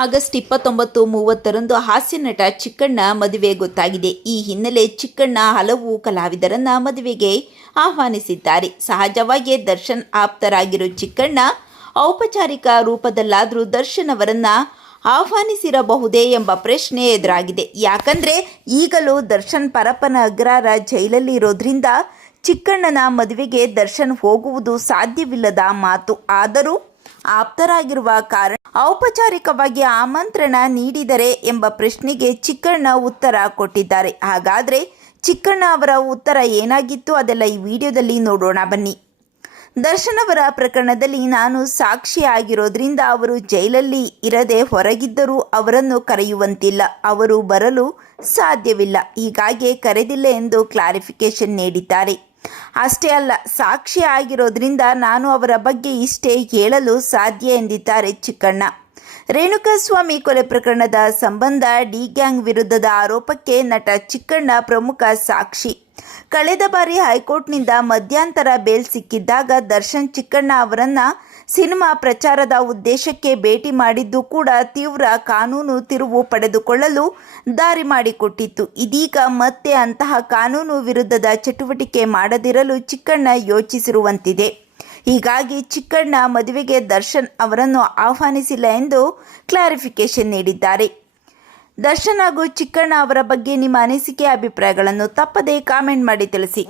August 29-30ರಂದು ಹಾಸ್ಯ ನಟ ಚಿಕ್ಕಣ್ಣ ಮದುವೆ ಗೊತ್ತಾಗಿದೆ. ಈ ಹಿನ್ನೆಲೆ ಚಿಕ್ಕಣ್ಣ ಹಲವು ಕಲಾವಿದರನ್ನ ಮದುವೆಗೆ ಆಹ್ವಾನಿಸಿದ್ದಾರೆ. ಸಹಜವಾಗಿಯೇ ದರ್ಶನ್ ಆಪ್ತರಾಗಿರೋ ಚಿಕ್ಕಣ್ಣ ಔಪಚಾರಿಕ ರೂಪದಲ್ಲಾದರೂ ದರ್ಶನ್ ಅವರನ್ನ ಆಹ್ವಾನಿಸಿರಬಹುದೇ ಎಂಬ ಪ್ರಶ್ನೆ ಎದುರಾಗಿದೆ. ಯಾಕಂದರೆ ಈಗಲೂ ದರ್ಶನ್ ಪರಪ್ಪನ ಅಗ್ರಹಾರ ಜೈಲಲ್ಲಿ ಇರೋದ್ರಿಂದ ಚಿಕ್ಕಣ್ಣನ ಮದುವೆಗೆ ದರ್ಶನ್ ಹೋಗುವುದು ಸಾಧ್ಯವಿಲ್ಲದ ಮಾತು. ಆದರೂ ಆಪ್ತರಾಗಿರುವ ಕಾರಣ ಔಪಚಾರಿಕವಾಗಿ ಆಮಂತ್ರಣ ನೀಡಿದರೆ ಎಂಬ ಪ್ರಶ್ನೆಗೆ ಚಿಕ್ಕಣ್ಣ ಉತ್ತರ ಕೊಟ್ಟಿದ್ದಾರೆ. ಹಾಗಾದರೆ ಚಿಕ್ಕಣ್ಣ ಅವರ ಉತ್ತರ ಏನಾಗಿತ್ತು ಅದೆಲ್ಲ ಈ ವಿಡಿಯೋದಲ್ಲಿ ನೋಡೋಣ ಬನ್ನಿ. ದರ್ಶನ್ ಅವರ ಪ್ರಕರಣದಲ್ಲಿ ನಾನು ಸಾಕ್ಷಿ ಆಗಿರೋದ್ರಿಂದ ಅವರು ಜೈಲಲ್ಲಿ ಇರದೆ ಹೊರಗಿದ್ದರೂ ಅವರನ್ನು ಕರೆಯುವಂತಿಲ್ಲ, ಅವರು ಬರಲು ಸಾಧ್ಯವಿಲ್ಲ, ಹೀಗಾಗಿ ಕರೆದಿಲ್ಲ ಎಂದು ಕ್ಲಾರಿಫಿಕೇಶನ್ ನೀಡಿದ್ದಾರೆ. ಅಷ್ಟೇ ಅಲ್ಲ, ಸಾಕ್ಷಿ ಆಗಿರೋದ್ರಿಂದ ನಾನು ಅವರ ಬಗ್ಗೆ ಇಷ್ಟೇ ಹೇಳಲು ಸಾಧ್ಯ ಎಂದಿದ್ದಾರೆ ಚಿಕ್ಕಣ್ಣ. ರೇಣುಕಾಸ್ವಾಮಿ ಕೊಲೆ ಪ್ರಕರಣದ ಸಂಬಂಧ ಡಿ ಗ್ಯಾಂಗ್ ವಿರುದ್ಧದ ಆರೋಪಕ್ಕೆ ನಟ ಚಿಕ್ಕಣ್ಣ ಪ್ರಮುಖ ಸಾಕ್ಷಿ. ಕಳೆದ ಬಾರಿ ಹೈಕೋರ್ಟ್ನಿಂದ ಮಧ್ಯಂತರ ಬೇಲ್ ಸಿಕ್ಕಿದ್ದಾಗ ದರ್ಶನ್ ಚಿಕ್ಕಣ್ಣ ಅವರನ್ನ ಸಿನಿಮಾ ಪ್ರಚಾರದ ಉದ್ದೇಶಕ್ಕೆ ಭೇಟಿ ಮಾಡಿದ್ದು ಕೂಡ ತೀವ್ರ ಕಾನೂನು ತಿರುವು ಪಡೆದುಕೊಳ್ಳಲು ದಾರಿ ಮಾಡಿಕೊಟ್ಟಿತ್ತು. ಇದೀಗ ಮತ್ತೆ ಅಂತಹ ಕಾನೂನು ವಿರುದ್ಧದ ಚಟುವಟಿಕೆ ಮಾಡದಿರಲು ಚಿಕ್ಕಣ್ಣ ಯೋಚಿಸಿರುವಂತಿದೆ. ಹೀಗಾಗಿ ಚಿಕ್ಕಣ್ಣ ಮದುವೆಗೆ ದರ್ಶನ್ ಅವರನ್ನು ಆಹ್ವಾನಿಸಿಲ್ಲ ಎಂದು ಕ್ಲಾರಿಫಿಕೇಶನ್ ನೀಡಿದ್ದಾರೆ. ದರ್ಶನ್ ಹಾಗೂ ಚಿಕ್ಕಣ್ಣ ಅವರ ಬಗ್ಗೆ ನಿಮ್ಮ ಅನಿಸಿಕೆ ಅಭಿಪ್ರಾಯಗಳನ್ನು ತಪ್ಪದೇ ಕಾಮೆಂಟ್ ಮಾಡಿ ತಿಳಿಸಿ.